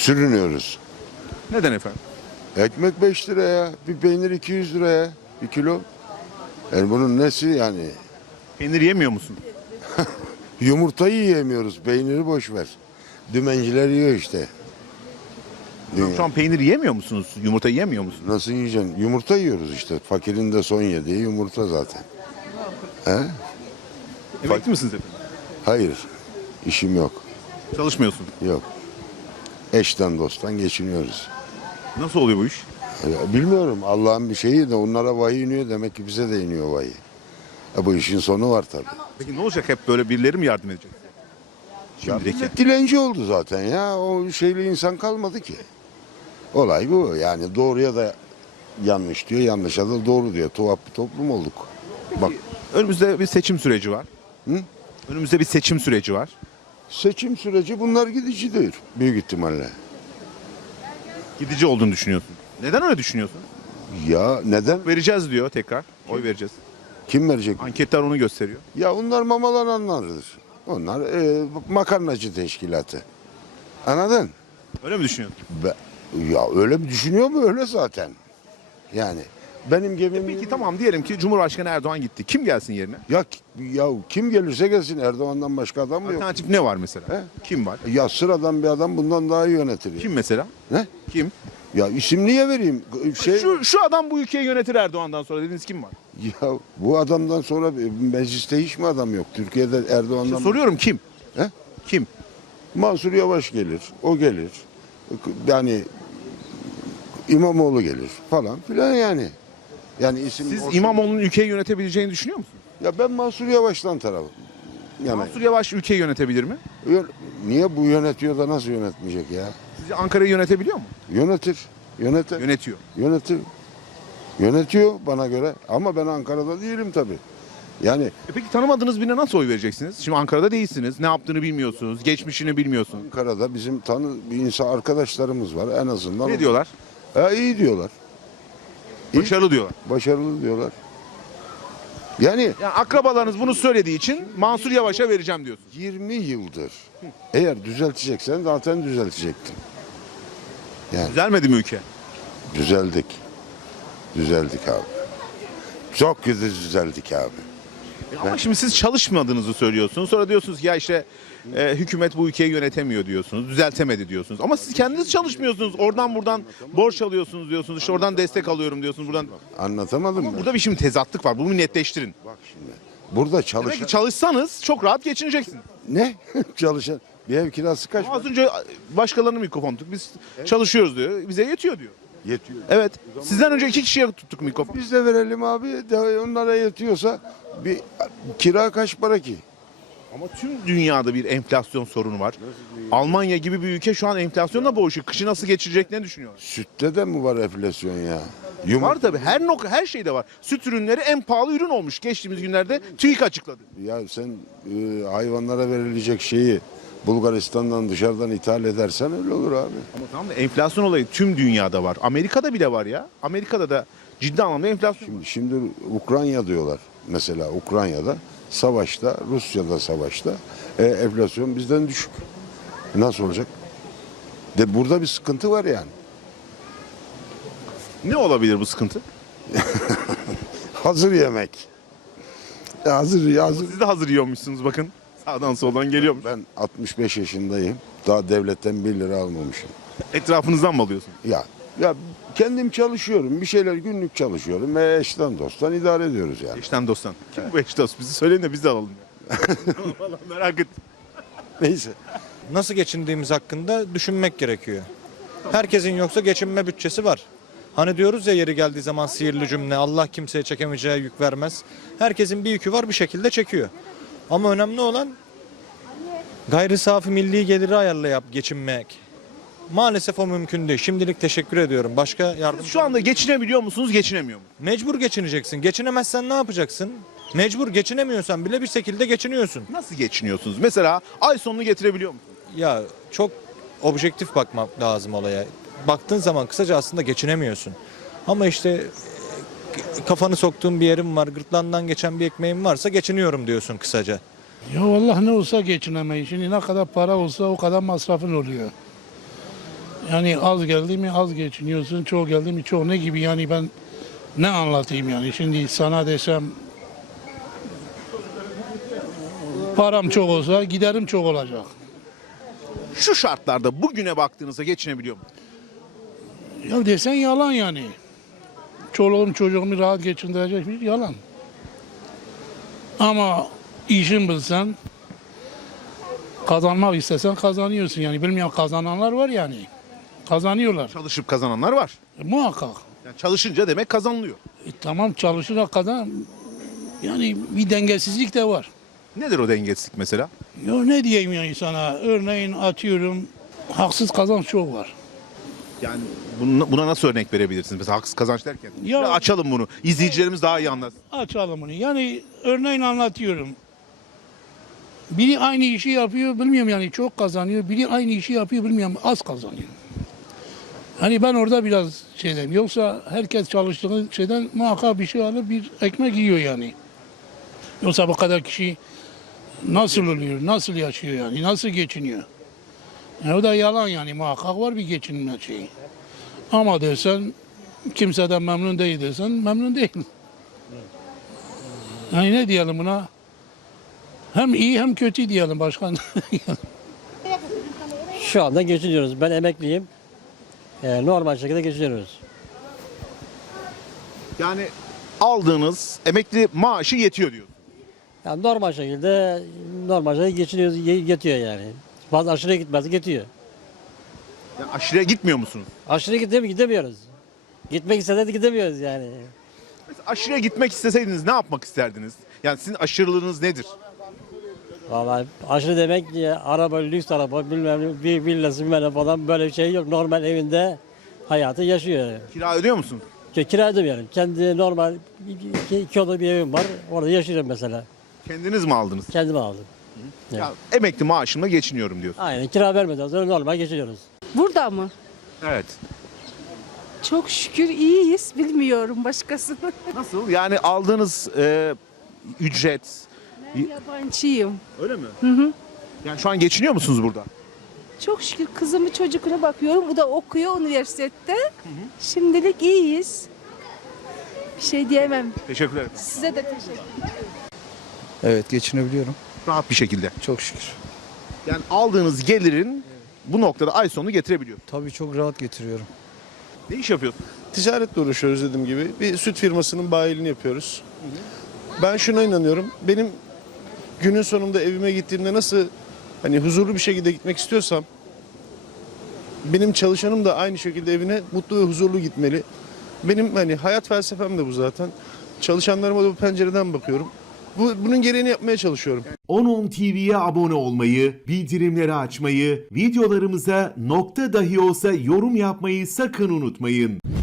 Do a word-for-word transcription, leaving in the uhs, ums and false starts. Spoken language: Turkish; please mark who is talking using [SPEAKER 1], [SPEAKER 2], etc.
[SPEAKER 1] Sürünüyoruz.
[SPEAKER 2] Neden efendim?
[SPEAKER 1] Ekmek beş liraya, bir peynir iki yüz liraya, bir kilo. Yani bunun nesi yani?
[SPEAKER 2] Peynir yemiyor musun?
[SPEAKER 1] Yumurtayı yiyemiyoruz, peyniri boş ver. Dümenciler yiyor işte.
[SPEAKER 2] Şu an peynir yemiyor musunuz? Yumurta yemiyor musunuz?
[SPEAKER 1] Nasıl yiyeceksin? Yumurta yiyoruz işte. Fakirin de son yediği yumurta zaten. He?
[SPEAKER 2] Emekli misiniz efendim?
[SPEAKER 1] Hayır, işim yok.
[SPEAKER 2] Çalışmıyorsun.
[SPEAKER 1] Yok. Eşten dosttan geçiniyoruz.
[SPEAKER 2] Nasıl oluyor bu iş?
[SPEAKER 1] Ya bilmiyorum, Allah'ın bir şeyi de onlara vahiy iniyor, demek ki bize de iniyor vahiy. E bu işin sonu var tabii.
[SPEAKER 2] Peki ne olacak, hep böyle birileri mi yardım edecek?
[SPEAKER 1] Ya
[SPEAKER 2] Şimdiki.
[SPEAKER 1] millet dilenci oldu zaten ya. O şeyli insan kalmadı ki. Olay bu. Yani doğruya da yanlış diyor, yanlışa da doğru diyor. Tuhaf bir toplum olduk. Bak,
[SPEAKER 2] Önümüzde bir seçim süreci var.
[SPEAKER 1] Hı?
[SPEAKER 2] Önümüzde bir seçim süreci var.
[SPEAKER 1] seçim süreci bunlar gidicidir büyük ihtimalle.
[SPEAKER 2] Gidici olduğunu düşünüyorsun. Neden öyle düşünüyorsun?
[SPEAKER 1] Ya neden?
[SPEAKER 2] Vereceğiz diyor tekrar. Oy vereceğiz.
[SPEAKER 1] Kim verecek?
[SPEAKER 2] Anketler onu gösteriyor.
[SPEAKER 1] Ya onlar mamalananlardır. Onlar e, makarnacı teşkilatı. Anladın?
[SPEAKER 2] Öyle mi düşünüyorsun?
[SPEAKER 1] Be, ya öyle mi düşünüyor mu? Öyle zaten. Yani benim gemim...
[SPEAKER 2] Peki tamam, diyelim ki Cumhurbaşkanı Erdoğan gitti. Kim gelsin yerine?
[SPEAKER 1] Ya, ya kim gelirse gelsin, Erdoğan'dan başka adam mı yok?
[SPEAKER 2] Alternatif ne var mesela?
[SPEAKER 1] He?
[SPEAKER 2] Kim var?
[SPEAKER 1] Ya sıradan bir adam bundan daha iyi yönetir. ya.
[SPEAKER 2] Kim mesela?
[SPEAKER 1] Ne?
[SPEAKER 2] Kim?
[SPEAKER 1] Ya isim niye vereyim? Şey,
[SPEAKER 2] Şu, şu adam bu ülkeyi yönetir Erdoğan'dan sonra dediğiniz kim var?
[SPEAKER 1] ya bu adamdan sonra mecliste hiç mi adam yok? Türkiye'de Erdoğan'dan...
[SPEAKER 2] İşte soruyorum, kim?
[SPEAKER 1] He?
[SPEAKER 2] Kim?
[SPEAKER 1] Mansur Yavaş gelir, o gelir. Yani İmamoğlu gelir falan filan yani. Yani isim...
[SPEAKER 2] Siz
[SPEAKER 1] olsun-
[SPEAKER 2] İmamoğlu'nun ülkeyi yönetebileceğini düşünüyor musunuz?
[SPEAKER 1] Ya ben Mansur Yavaş'tan tarafım. Yani
[SPEAKER 2] Mansur Yavaş ülkeyi yönetebilir mi?
[SPEAKER 1] Yön- niye bu yönetiyor da nasıl yönetmeyecek ya?
[SPEAKER 2] Sizce Ankara'yı yönetebiliyor mu?
[SPEAKER 1] Yönetir, yönetir,
[SPEAKER 2] Yönetiyor.
[SPEAKER 1] yönetir. Yönetiyor bana göre ama ben Ankara'da değilim tabii. Yani
[SPEAKER 2] E peki tanımadığınız birine nasıl oy vereceksiniz? Şimdi Ankara'da değilsiniz. Ne yaptığını bilmiyorsunuz. Geçmişini bilmiyorsunuz.
[SPEAKER 1] Ankara'da bizim tanı bir insan arkadaşlarımız var en azından.
[SPEAKER 2] Ne diyorlar?
[SPEAKER 1] Ha, iyi diyorlar. İyi.
[SPEAKER 2] Başarılı diyorlar.
[SPEAKER 1] Başarılı diyorlar. Yani
[SPEAKER 2] Yani akrabalarınız bunu söylediği için Mansur Yavaş'a vereceğim diyorsunuz.
[SPEAKER 1] yirmi yıldır eğer düzelteceksen zaten düzeltecektin. Yani
[SPEAKER 2] Düzelmedi mi ülke?
[SPEAKER 1] düzeldik. Düzeldik abi. Çok kötü düzeldik abi.
[SPEAKER 2] E ama şimdi siz çalışmadığınızı söylüyorsunuz. Sonra diyorsunuz ki ya işte e, hükümet bu ülkeyi yönetemiyor diyorsunuz. Düzeltemedi diyorsunuz. Ama siz kendiniz çalışmıyorsunuz. Oradan buradan borç alıyorsunuz diyorsunuz. İşte oradan destek alıyorum diyorsunuz. Buradan.
[SPEAKER 1] Anlatamadım mı?
[SPEAKER 2] Burada bir şimdi tezatlık var. Bunu netleştirin.
[SPEAKER 1] Bak şimdi. Burada
[SPEAKER 2] Demek
[SPEAKER 1] çalışan...
[SPEAKER 2] ki çalışsanız çok rahat geçineceksiniz.
[SPEAKER 1] Ne? Çalışan. Bir ev kirası kaç
[SPEAKER 2] Az
[SPEAKER 1] para?
[SPEAKER 2] önce başkalarının mikrofonu tuttuk. Biz çalışıyoruz diyor. Bize yetiyor diyor.
[SPEAKER 1] Yetiyor.
[SPEAKER 2] Evet. Sizden önce iki kişiye tuttuk mikrofonu.
[SPEAKER 1] Biz de verelim abi. De onlara yetiyorsa bir kira kaç para ki?
[SPEAKER 2] Ama tüm dünyada bir enflasyon sorunu var. Almanya gibi bir ülke şu an enflasyonla boğuşuyor. Kışı nasıl geçireceklerini düşünüyor.
[SPEAKER 1] Sütte de mi var enflasyon ya? Yum
[SPEAKER 2] Var tabii. Her nok her şeyde var. Süt ürünleri en pahalı ürün olmuş. Geçtiğimiz günlerde TÜİK açıkladı.
[SPEAKER 1] Ya sen e, hayvanlara verilecek şeyi Bulgaristan'dan dışarıdan ithal edersen öyle olur abi.
[SPEAKER 2] Ama tamam da enflasyon olayı tüm dünyada var. Amerika'da bile var ya. Amerika'da da ciddi anlamda enflasyon var.
[SPEAKER 1] Şimdi, şimdi Ukrayna diyorlar. Mesela Ukrayna'da savaşta, Rusya'da savaşta e, enflasyon bizden düşük. Nasıl olacak? De burada bir sıkıntı var yani.
[SPEAKER 2] Ne olabilir bu sıkıntı?
[SPEAKER 1] Hazır yemek. Ya hazır, hazır.
[SPEAKER 2] Siz de hazır yiyormuşsunuz bakın. Sağdan soldan geliyormuş.
[SPEAKER 1] Ben altmış beş yaşındayım. Daha devletten bir lira almamışım.
[SPEAKER 2] Etrafınızdan mı alıyorsunuz?
[SPEAKER 1] Ya ya kendim çalışıyorum. Bir şeyler günlük çalışıyorum. Ve eşten dosttan idare ediyoruz yani.
[SPEAKER 2] Eşten dosttan. Kim bu eş dost? Bizi söyleyin de biz de alalım. Ya. Vallahi merak ettim.
[SPEAKER 1] Neyse.
[SPEAKER 3] Nasıl geçindiğimiz hakkında düşünmek gerekiyor. Herkesin yoksa geçinme bütçesi var. Hani diyoruz ya yeri geldiği zaman sihirli cümle, Allah kimseye çekemeyeceği yük vermez. Herkesin bir yükü var, bir şekilde çekiyor. Ama önemli olan gayri safi milli geliri ayarlayıp geçinmek. Maalesef o mümkün değil. Şimdilik teşekkür ediyorum. Başka yardım...
[SPEAKER 2] Siz şu anda geçinebiliyor musunuz, geçinemiyor musunuz?
[SPEAKER 3] Mecbur geçineceksin. Geçinemezsen ne yapacaksın? Mecbur geçinemiyorsan bile bir şekilde geçiniyorsun.
[SPEAKER 2] Nasıl geçiniyorsunuz? Mesela ay sonunu getirebiliyor musunuz?
[SPEAKER 3] Ya çok objektif bakmak lazım olaya. Baktığın zaman kısaca aslında geçinemiyorsun. Ama işte e, kafanı soktuğun bir yerim var, gırtlağından geçen bir ekmeğim varsa geçiniyorum diyorsun kısaca.
[SPEAKER 4] Ya vallahi ne olsa geçinemeyiz. Şimdi ne kadar para olsa o kadar masrafın oluyor. Yani az geldi mi az geçiniyorsun, çok geldi mi çok, ne gibi yani, ben ne anlatayım yani. Şimdi sana desem param çok olsa giderim çok olacak.
[SPEAKER 2] Şu şartlarda bugüne baktığınızda geçinebiliyor mu?
[SPEAKER 4] Ya desen yalan yani. Çoluğum çocuğumu rahat geçindirecek bir yalan. Ama işin bilsen, kazanmak istesen kazanıyorsun yani. Bilmeyen kazananlar var yani. Kazanıyorlar.
[SPEAKER 2] Çalışıp kazananlar var.
[SPEAKER 4] E, muhakkak.
[SPEAKER 2] Yani çalışınca demek kazanılıyor.
[SPEAKER 4] E, tamam, çalışarak kazan. Yani bir dengesizlik de var.
[SPEAKER 2] Nedir o dengesizlik mesela?
[SPEAKER 4] Ya ne diyeyim yani sana? Örneğin atıyorum, haksız kazanç çok var.
[SPEAKER 2] Yani buna, buna nasıl örnek verebilirsiniz? Mesela haksız kazanç derken.
[SPEAKER 4] Ya-
[SPEAKER 2] Biraz açalım bunu. İzleyicilerimiz daha iyi anlasın.
[SPEAKER 4] Açalım bunu. Yani örneğin anlatıyorum. Biri aynı işi yapıyor, bilmiyorum yani, çok kazanıyor. Biri aynı işi yapıyor, bilmiyorum, az kazanıyor. Hani ben orada biraz şeydeyim. Yoksa herkes çalıştığı şeyden muhakkak bir şey alır, bir ekmek yiyor yani. Yoksa bu kadar kişi nasıl oluyor, nasıl yaşıyor yani, nasıl geçiniyor? Yani o da yalan yani, muhakkak var bir geçinme şeyi. Ama dersen, kimseden memnun değil dersen, memnun değil. Yani ne diyelim buna? Hem iyi hem kötü diyelim başkan.
[SPEAKER 5] Şu anda geçiniyoruz. Ben emekliyim. Ee, normal şekilde geçiniyoruz.
[SPEAKER 2] Yani aldığınız emekli maaşı yetiyor diyor.
[SPEAKER 5] Yani normal şekilde normal şekilde geçiniyoruz. ye- Yetiyor yani. Fazla aşırıya gitmez, yetiyor.
[SPEAKER 2] Yani aşırıya gitmiyor musunuz?
[SPEAKER 5] Aşırıya gidemi gidemiyoruz. Gitmek istesek de gidemiyoruz yani.
[SPEAKER 2] Mesela aşırıya gitmek isteseydiniz ne yapmak isterdiniz? Yani sizin aşırılığınız nedir?
[SPEAKER 5] Vallahi aşırı demek ki araba, lüks araba, bilmem ne, bir villası bilmem ne falan, böyle bir şey yok. Normal evinde hayatı yaşıyor.
[SPEAKER 2] Kira ödüyor musun?
[SPEAKER 5] Ki kira ödemiyorum. Kendi normal iki, iki oda bir evim var. Orada yaşıyorum mesela.
[SPEAKER 2] Kendiniz mi aldınız?
[SPEAKER 5] Kendime aldım.
[SPEAKER 2] Ya, emekli maaşımla geçiniyorum diyorsun.
[SPEAKER 5] Aynen, kira vermeden sonra normal geçiniyoruz.
[SPEAKER 6] Burada mı?
[SPEAKER 2] Evet.
[SPEAKER 6] Çok şükür iyiyiz. Bilmiyorum başkasını.
[SPEAKER 2] Nasıl? Yani aldığınız e, ücret
[SPEAKER 6] Ben yabancıyım.
[SPEAKER 2] öyle mi? Hı hı. Yani şu an geçiniyor musunuz burada?
[SPEAKER 6] Çok şükür kızımı çocukuna bakıyorum. O da okuyor üniversitede. Şimdilik iyiyiz. Bir şey diyemem.
[SPEAKER 2] Teşekkür ederim.
[SPEAKER 6] Size de teşekkür
[SPEAKER 7] Evet, geçinebiliyorum.
[SPEAKER 2] Rahat bir şekilde.
[SPEAKER 7] Çok şükür.
[SPEAKER 2] Yani aldığınız gelirin bu noktada ay sonunu getirebiliyor.
[SPEAKER 7] Tabii çok rahat getiriyorum.
[SPEAKER 2] Ne iş yapıyorsun?
[SPEAKER 8] Ticaretle uğraşıyoruz dediğim gibi. Bir süt firmasının bayiliğini yapıyoruz. Ben şuna inanıyorum. Benim günün sonunda evime gittiğimde nasıl hani huzurlu bir şekilde gitmek istiyorsam, benim çalışanım da aynı şekilde evine mutlu ve huzurlu gitmeli. Benim hani hayat felsefem de bu zaten. Çalışanlarıma da bu pencereden bakıyorum. Bu, bunun gereğini yapmaya çalışıyorum.
[SPEAKER 9] on on T V'ye abone olmayı, bildirimleri açmayı, videolarımıza nokta dahi olsa yorum yapmayı sakın unutmayın.